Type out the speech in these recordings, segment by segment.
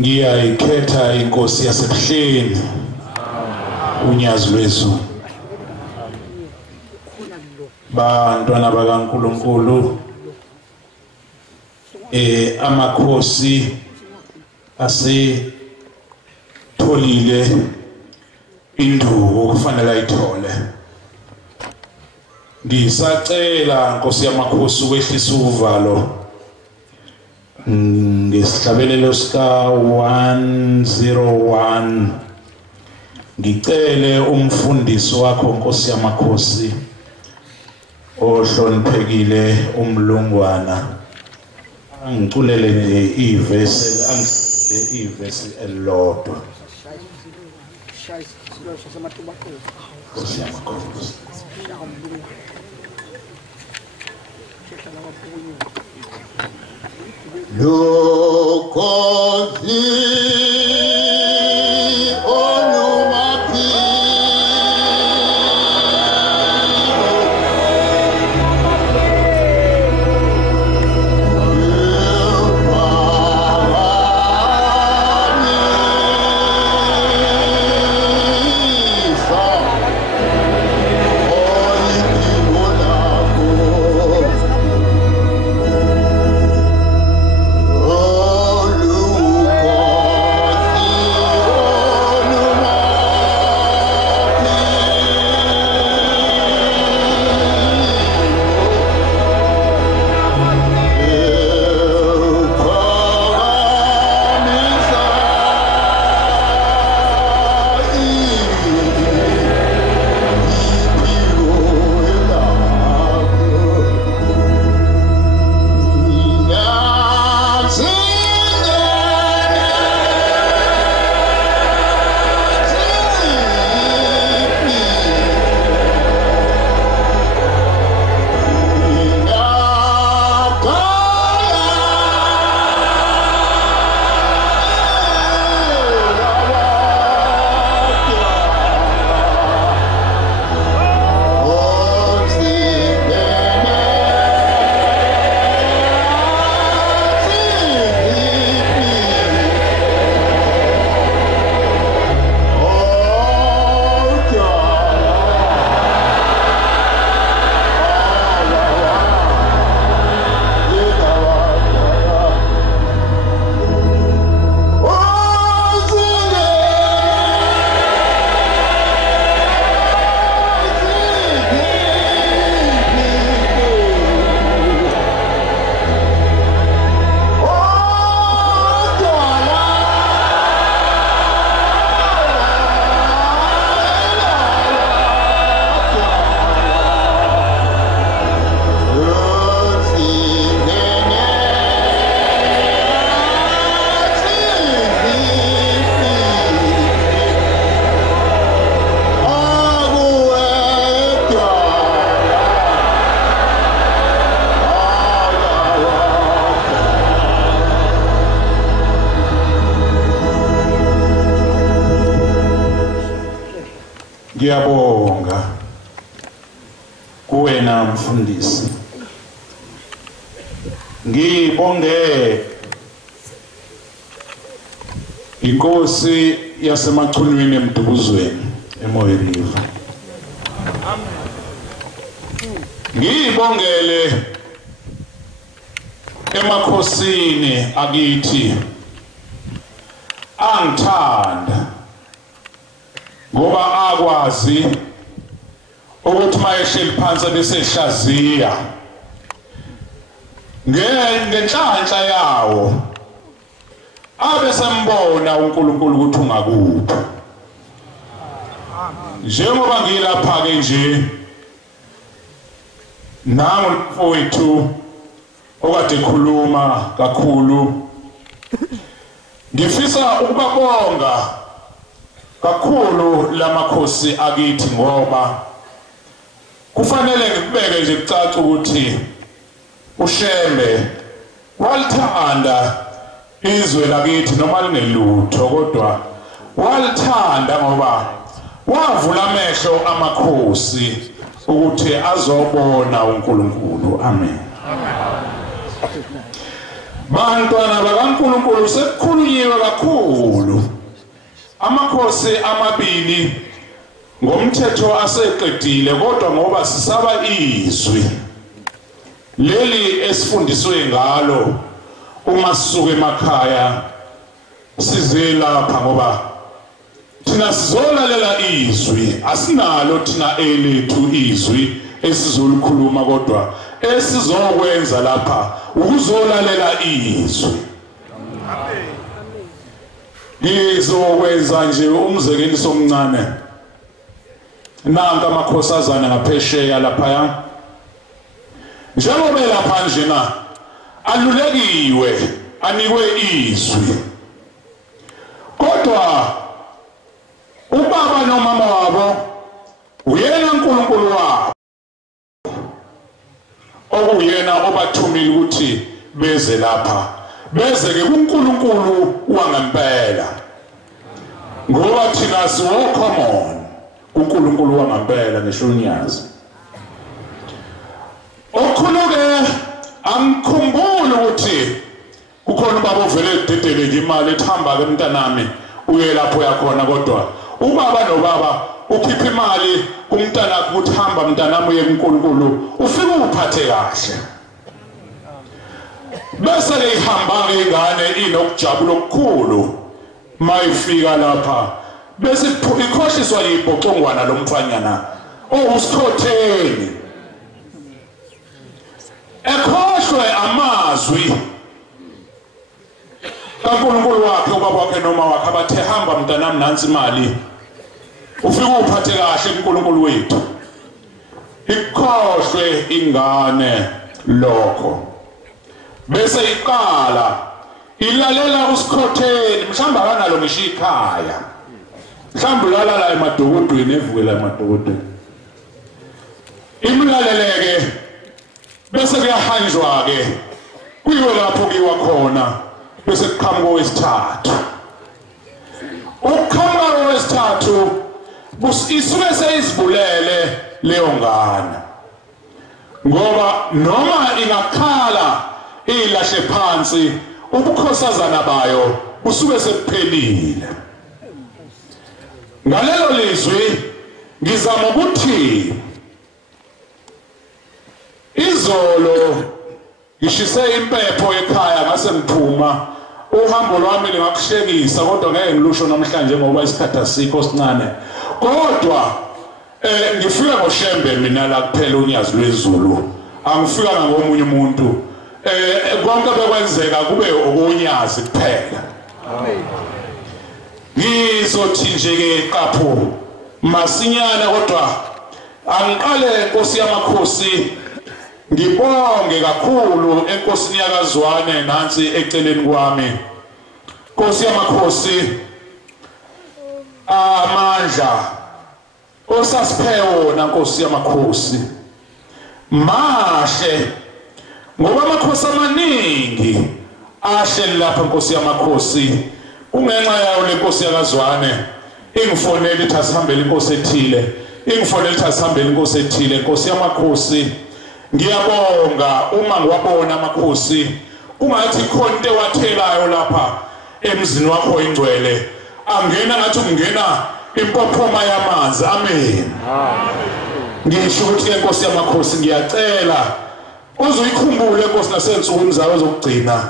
ngiyayikhetha inkosi yasebuhleni unyazi lwezulu bantwana bakaNkulunkulu amakhosi asetholile induku kufanele ayithole ngisacela Nkosi yamakhosi ukwehlisa uvalo ngesihlabelelo sika 101 ngicele umfundisi wakho Nkosi yamakhosi ohloniphekile umlungwana angiculele ivesi elilodwa Nkosi yamakhosi Ngiyabonga kuwena mfundisi ngibonge inkosi yasemachunwini emdubuzweni emoya river ngibongele emakhosini akithi angithanda ngoba akwazi ukuthi mayehleli phansi besehlaziya ngenhlanhla yawo abesembona uNkulunkulu ukuthi ungakuphi njengoba ngilapha ke nje nangu mfowethu okade khuluma kakhulu ngifisa ukubabonga kakhulu lamakhosi akithi ngoba kufanele ngikubeke nje kucaca ukuthi uShembe walithanda izwe lakithi noma lingelutho kodwa walithanda ngoba wavula amehlo amakhosi ukuthi azobona uNkulunkulu. Amen. bantwana bakaNkulunkulu sekukhulunyiwe kakhulu amakhosi amabili ngomthetho aseqedile kodwa ngoba sisaba izwi leli esifundiswe ngalo uma sisuke emakhaya size lapha ngoba thina sizolalela izwi asinalo thina elethu izwi esizolikhuluma kodwa esizokwenza lapha ukuzolalela izwi. Ngizokwenza nje umzekeliso omncane. Nanka amakhosazana ngaphesheya lapha. Njengoba lapha njena alulekiwe anikwe izwi. Kodwa ubaba nomama wabo uyena uNkulunkulu wabo okuyena obathumile ukuthi beze lapha beze ke kuNkulunkulu wangempela ngoba thina siwo common uNkulunkulu wangempela ngisho unyazi okhuluke angikhumbula ukuthi kukhona ubaba ovele ededeleke imali ethamba ke mntanami uye lapho yakhona kodwa ubaba nobaba ukhipha imali kumntana ukuthi hamba mntanami uye kuNkulunkulu ufike uphathe kahle bese ke ihamba ke ingane inokujabula okukhulu mayifika lapha bese ikhoshiswa yibhocongwana lomfanyana usikhotheni ekhoshwe amazwi kaNkulunkulu wakhe ubaba wakhe noma wakhe abathe hamba mntanami nansi imali ufike uphathe kahle uNkulunkulu wethu ikhoshwe ingane lokho bese iqala ilalela usikhotheni mhlamba kanalo ngisho ikhaya mhlamba ulalala emadokodweni evukela emadokodweni imlaleleke bese kuyahanjwa ke kuyiwe lapho kuyiwa khona bese kuqhamuka owesithathu ukuqhamuka owesithathu isuke seyizibulele leyo ngane ngoba noma ingakhala ilahle phansi ubukhosazana bayo usuke sephelile ngalelo lizwi ngizama ukuthi izolo ngishise impepho ekhaya ngase ngiphuma uhambo lwami lingakushekisa kodwa ngeke ngilusho namhlanje ngoba isikhathi asikho sincane kodwa ngifika ngoShembe mina la kuphela unyazi lwezulu angifika ngomunye umuntu konke bekwenzeka kube okunyazi kuphela amen ngizothi nje ke qapho masinyana kodwa angiqale Nkosi yamakhosi ngibonge kakhulu enkosini yakaZwane nansi eceleni kwami Nkosi yamakhosi amandla osasiphewo na Nkosi yamakhosi mahle ngoba amakhosi amaningi ahleli lapha Nkosi yamakhosi kungenxa yayo le Nkosi yakaZwane ingifonela ithi asihambele inkosi ethile ingifonela ithi asihambele inkosi ethile Nkosi yamakhosi ngiyabonga uma ngiwabona amakhosi ungathi khona into wathelayo lapha emzini wakho ingcwele angena ngathi ungena impophoma yamanzi amen ngisho ukuthi Nkosi yamakhosi ngiyacela uzuyikhumbule Nkosi nasensukwini zayo zokugcina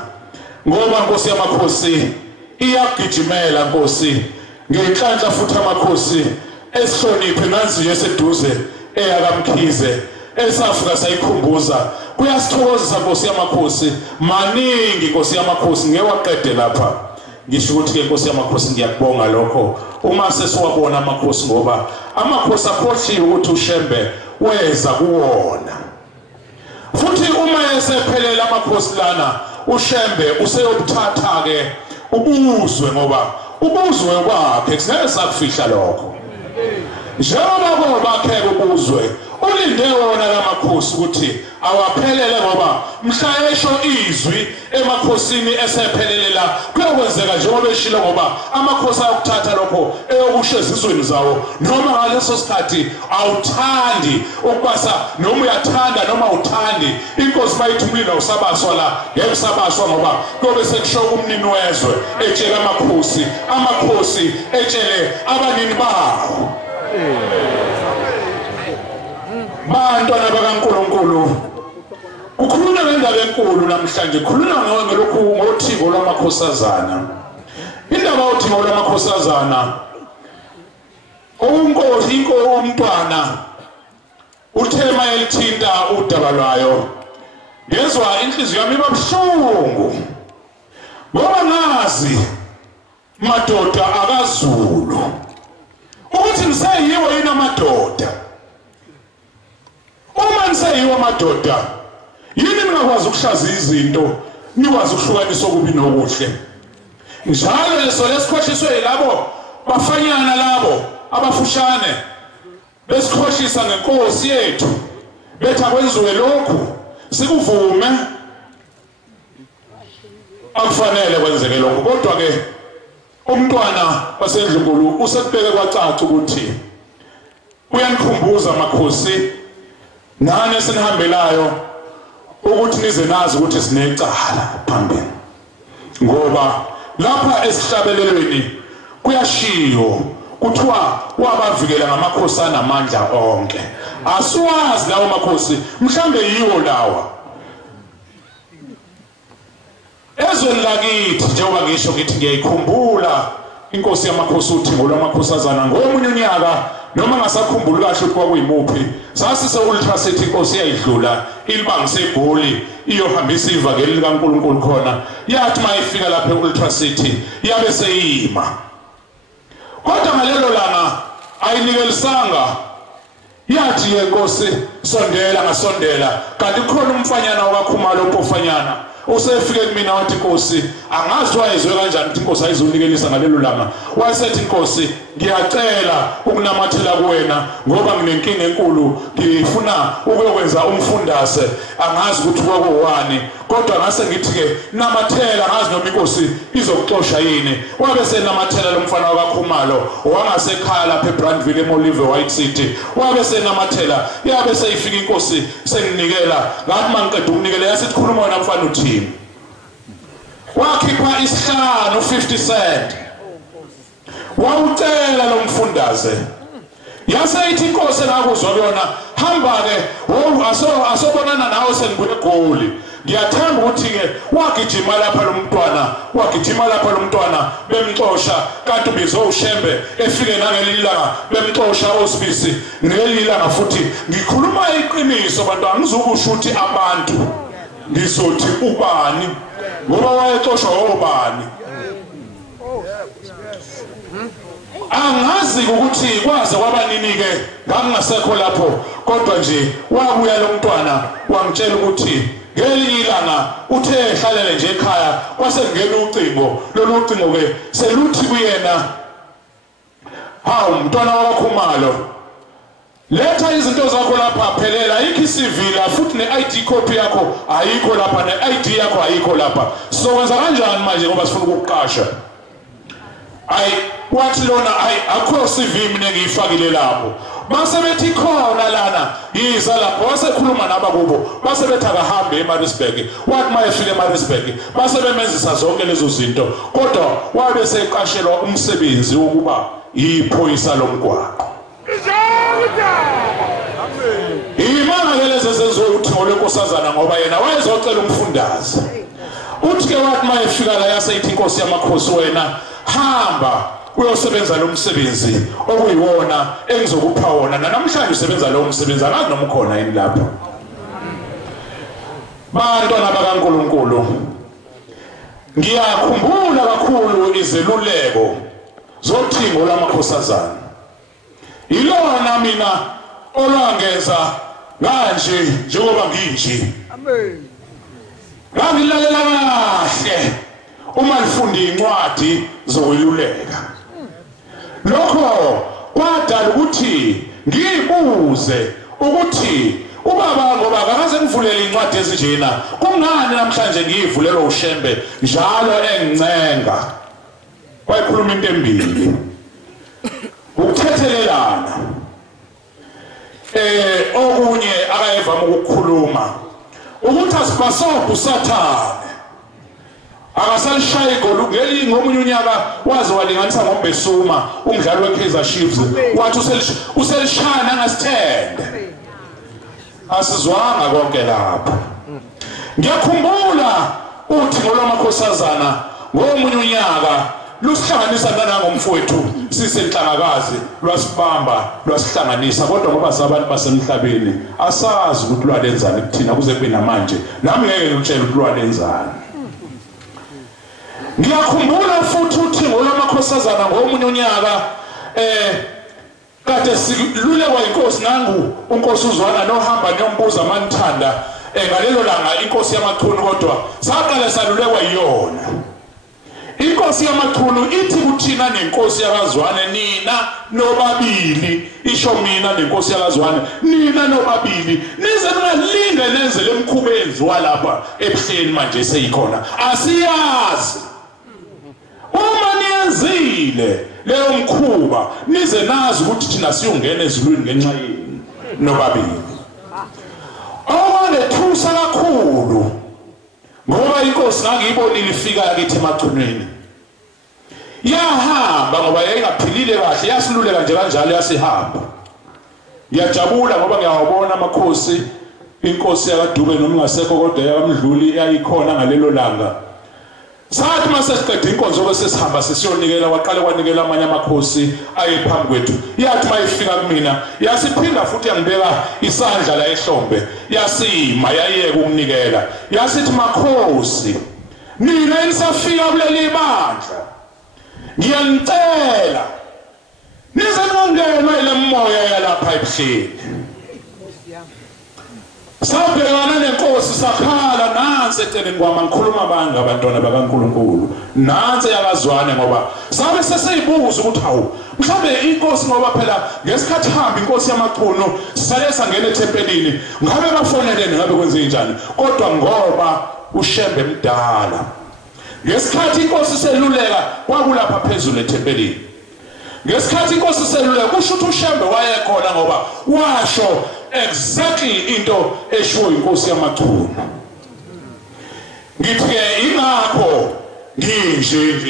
ngoba Nkosi yamakhosi iyagijimela Nkosi ngenhlanhla futhi amakhosi esihloniphe nansi yeseduze eyakamkhize esafika sayikhumbuza kuyasithokozisa Nkosi yamakhosi maningi Nkosi yamakhosi ngewaqede lapha ngisho ukuthi ke Nkosi yamakhosi ngiyakubonga lokho uma sesiwabona amakhosi ngoba amakhosi akhohliwe ukuthi uShembe weza kuwona futhi uma esephelela amakhosi lana uShembe useyobuthatha ke ubuzwe ngoba ubuzwe kwakhe kusengeke sakufihla lokho njengoba bakhe ubuzwe ulinde wona lamakhosi ukuthi awaphelele ngoba mhla esho izwi emakhosini esephelele la kuyokwenzeka njengoba eshilo ngoba amakhosi ayokuthatha lokho eyokusho ezizweni zawo noma ngaleso sikhathi awuthandi ukubasa noma uyathanda noma uthandi inkosi bayithumile usabaswa la ngeke sabaswa ngoba kuyobe sekusho umnini wezwe etshela amakhosi etshele abanini bawo bantwana bakaNkulunkulu ukhuluma ngendaba enkulu namhlanje khuluma ngelokhu ngothiko lwamakhosazana indaba yothiko lwamakhosazana unkosi umntwana uthema elithinta udaba lwayo ngezwe inhliziyo yami ibabuhlungu ngoba ngazi madoda akaZulu ukuthi ngiseyiwo yini amadoda uma ngiseyiwo amadoda yini ningakwazi ukuhlaza izinto nikwazi ukuhlukanisa okubi nokuhle njalo leso lesikhohliswe yilabo bafanyana labo abafushane besikhohlisa ngenkosi yethu betha kwenziwe lokhu sikuvume akufanele kwenzeke lokho kodwa ke umntwana waseNdlunkulu usekubeke kwacaca ukuthi uyanikhumbuza amakhosi nani esinihambelayo ukuthi nize nazi ukuthi sinecala phambili ngoba lapha esihlabelelweni kuyashiwo kuthiwa wabavikela ngamakhosi anamandla onke asiwazi lawo makhosi mhlambe yiwo lawa ezweni lakithi njengoba ngisho ngithi ngiyayikhumbula inkosi yamakhosi uthingo lwamakhosazana ngomunye unyaka noma ngasakhumbula kahle ukuthi kwakuyimuphi sasise ultracity inkosi yayidlula ilibangise eGoli iyohambisa ivangeli likaNkulunkulu khona yathi mayifika lapha eultracity yabe seyima kodwa ngalelo langa ayinikelisanga yathi inkosi sondela ngasondela kanti khona umfanyana wakakhumalo opofanyana usefike kumina wathi inkosi angazi wayezwe kanjani ukuthi inkosi ayizonikelisa ngalelo langa wayesethi inkosi ngiyacela ukunamathela kuwena ngoba nginenkinga enkulu ngifuna ukuyokwenza umfundase angazi ukuthi kwakuwani kodwa ngase ngithi ke namathela ngazi noma inkosi izokuxosha yini wabe senamathela lomfana wakakhumalo wangasekhaya lapha eBrandville eMolive White City wabe senamathela yabe seyifika inkosi senginikela ngathi mangiqeda ukunikela yasikhuluma wena mfana uthini wakhipha isihlanu 50 cent wawucela lo mfundaze yaseyithi inkosi nakuzwa kuyona hamba ke asobonana nawe sengibuye eGoli ngiyathemba ukuthi ke wagijima lapha lo mntwana bemxosha kanti ubizo ushembe efike nangelilanga bemxosha osibisi ngelilanga futhi ngikhuluma iqiniso bantu angizukusho ukuthi abantu ngizothi ubani ngoba wayexoshwa obani angazi ukuthi kwaze kwabanini ke ngangasekho lapho kodwa nje wabuya lo mntwana wangitshela ukuthi ngelinye ilanga uthe ehlalele nje ekhaya kwasengena ucingo lolu ucingo ke seluthi kuyena hawu mntwana wakakhumalo letha izinto zakho lapha phelela ayikho CV la futhi ne-ID copy yakho ayikho lapha ne-ID yakho ayikho lapha sizokwenza kanjani manje ngoba sifuna ukukuqasha wathi lona akho CV mina ngiyifakile lapho base bethi khona lana yiza lapho wasekhuluma nabakubo base bethi akahambe eMaritzburg wathi mayefika eMaritzburg base bemenzisa zonke lezo zinto kodwa wabe seqashelwa umsebenzi wokuba iphoyisa lomgwaqo imanga lezi zenziwe uthingo lwenkosazana ngoba yena wayezocela umfundaze uthi ke wathi mayefika la yaseyithi inkosi yamakhosi wena hamba uyosebenza lo msebenzi okuyiwona engizokupha wona namhlanje usebenza lo msebenzi akazi noma ukhona yini lapha bantwana bakaNkulunkulu ngiyakhumbula kakhulu izeluleko zothingo lamakhosazana ilona mina olwangenza kanje njengoba nginje amen ngilalela kahle uma lifunda incwadi zokweluleka lokho kwadala ukuthi ngibuze ukuthi ubaba ngoba akaze ngivulele incwadi ezinjena kungani namhlanje ngiyivulelwa ushembe njalo engincenga wayikhuluma into embili ukuthethelelana okunye akayevama ukukhuluma ukuthi asibasobhu usathane akasalishaya igoli ngeli ngomunye unyaka waze walinganisa ngombesuma umdlalo weKaizer Chiefs wathi uselishana ngasithende asizwanga konke lapha ngiyakhumbula uthi ngolwamakhosazana ngomunye unyaka lusihlanganisa nanangomfowethu sisenhlangakazi lwasibamba lwasihlanganisa kodwa ngoba sabantu basemhlabeni asazi ukuthi lwalenzani kuthina kuze kube namanje nami ngeke ngitshele ukuthi lwalenzani ngiyakhumbula futhi uthi ngolwamakhosazana ngomunye unyaka kade silulekwa inkosi nangu unkosi uZwana nohamba nombuza manithanda ngalelo langa inkosi yamachunu kodwa saqala salulekwa iyona inkosi yamachunu ithi kuthina nenkosi yakazwane nina nobabili isho mina nenkosi yakazwane nina nobabili nize ningalinge nenze lemkhuba enziwa lapha ebuhleni manje seyikhona asiyazi uma niyenzile leyo mkhuba nize nazi ukuthi thina siyongena ezulwini ngenxa yenu nobabili owanethusa kakhulu ngoba inkosi ngangiyibonile ifika yakithi emachunwini yahamba ngoba yayingaphilile kahle yasiluleka nje kanjalo yasihamba ngiyajabula ngoba ngiyawabona amakhosi inkosi yakadube noma ngasekho kodwa yakamdluli yayikhona ngalelo langa sathi masesiqeda inkonzo bese sihamba sesiyonikela waqala kwanikela amanye amakhosi ayephambi kwethu yathi mayifika kumina yasiphinda futhi yangibeka isandla la ehlombe yasima yayeka ukunikela yasithi makhosi nina enisafika kuleli bandla ngiyanicela nize nongenwe le moya yalapha ebuhleni sabhekana nenkosi sakhala nansi eceleni kwami ngikhuluma abanga abantwana bakaNkulunkulu nansi yakazwane ngoba sabe sesiyibuza ukuthi hawu mhlambe inkosi ngoba phela ngesikhathi hamba inkosi yamachunu sisale sangena etempelini ngabe bafonelene ngabe kwenze njani kodwa ngoba ushembe mdala ngesikhathi inkosi seluleka kwakulapha phezulu etempelini ngesikhathi inkosi seluleka kusho ukuthi ushembe wayekhona ngoba washo exactly into eshiwo inkosi yamachunu ngithi ke ingakho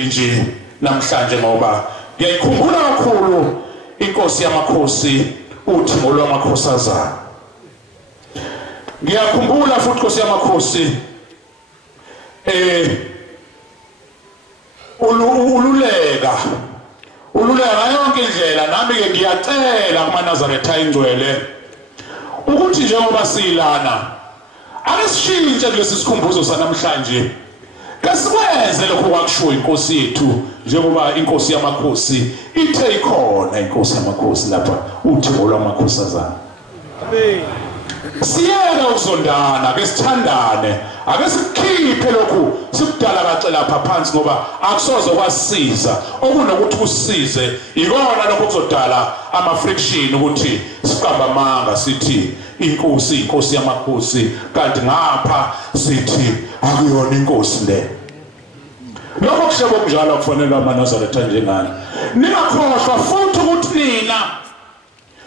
nje namhlanje ngoba ngiyayikhumbula kakhulu inkosi yamakhosi uthi ngolwamakhosazana ngiyakhumbula futhi inkosi yamakhosi ululeka yonke indlela nami ke ngiyacela kumaNazaretha ingcwele ukuthi njengoba silana akasishintshe kulesi sikhumbuzo sanamhlanje kasikwenze lokho kwakushiwo inkosi yethu njengoba inkosi yamakhosi ithe ikhona inkosi yamakhosi lapha uthi ngolwamakhosazana amen siyeke ukuzondana ake sithandane ake sikhiphe lokhu sikudala kahle lapha phansi ngoba akusoze kwasisiza okunokuthi kusisize ikona lokho kuzodala ama friction ukuthi siqamba amanga sithi inkosi yamakhosi kanti ngapha sithi akuyona inkosi le lokho kushebo kunjalo kufanele amaNazaretha njengani ningakhohlwa futhi ukuthi nina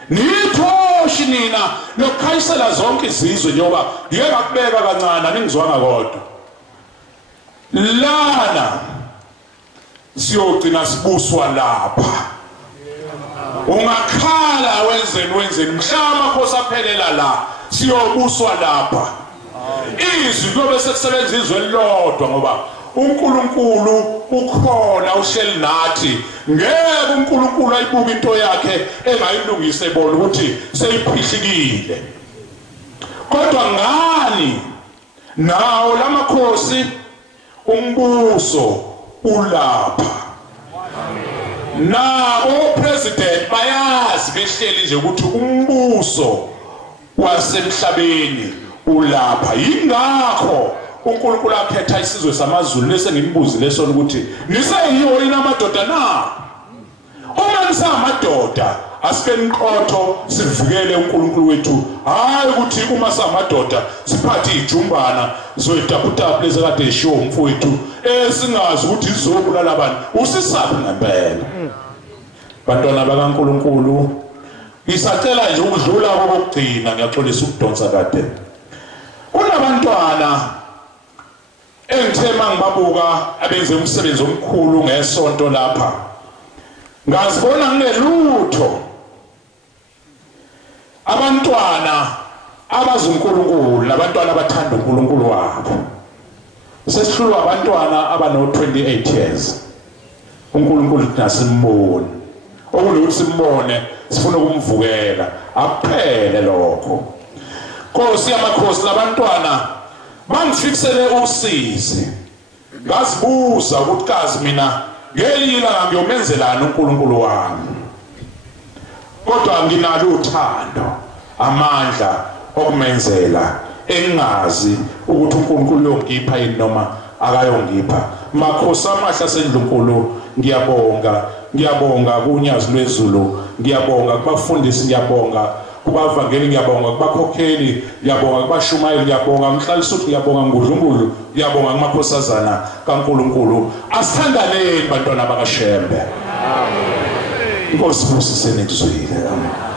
nithoshi nina lokukhayisela zonke izizwe njengoba ngeke ngakubeka kancane ningizwanga kodwa lana siyogcina sibuswa lapha ungakhala wenzeni mhla amakhosi aphelela la siyobuswa lapha izwi lobe sekusebenza izwe elilodwa ngoba uNkulunkulu ukhona uhleli nathi ngeke uNkulunkulu ayibuke into yakhe engayilungise ebona ukuthi seyiphihlikile kodwa ngani nawo lamakhosi umbuso ulapha nabo president bayazi behleli nje ukuthi umbuso wasemhlabeni ulapha yingakho uNkulunkulu akhetha isizwe samaZulu lese ngimbuzi lesona ukuthi niseyiyo yini amadoda na uma nisamadoda asike niqotho sivikele uNkulunkulu wethu hayi ukuthi uma samadoda siphathe ijumbana zoyitaputapu lezi kade eshiwo umfowethu singazi ukuthi izobulala abantu usisaphi ngempela bantwana bakaNkulunkulu ngisacela nje ukudlula kokugcina ngiyaxolisa ukudonsa kade kunabantwana engithe mangibabuka abenze umsebenzi omkhulu ngesonto lapha ngazibona nginelutho abantwana abazi uNkulunkulu nabantwana abathanda uNkulunkulu wabo sesihlulwa abantwana abano 28 years uNkulunkulu nasimbone okulokuthi simbone sifuna ukumvukela aphele lokho Nkosi yamakhosi labantwana bangifikisele usizi ngazibuza ukuthi kazi mina ngelila ngiyomenzelana uNkulunkulu wami kodwa nginalo uthando amandla okumenzela engazi ukuthi uNkulunkulu uyongipha yini noma akayongipha makhosi amahla sendlunkulu ngiyabonga kunyazi lwezulu ngiyabonga kubafundisi ngiyabonga kubavangeli ngiyabonga kubakhokheli ngiyabonga kubashumayeli ngiyabonga ngihlalisa ukuthi ngiyabonga ngudlungulu ngiyabonga kumakhosazana kaNkulunkulu asithandaneni bantwana bakaShembe amen Inkosi busisene kuzwile amen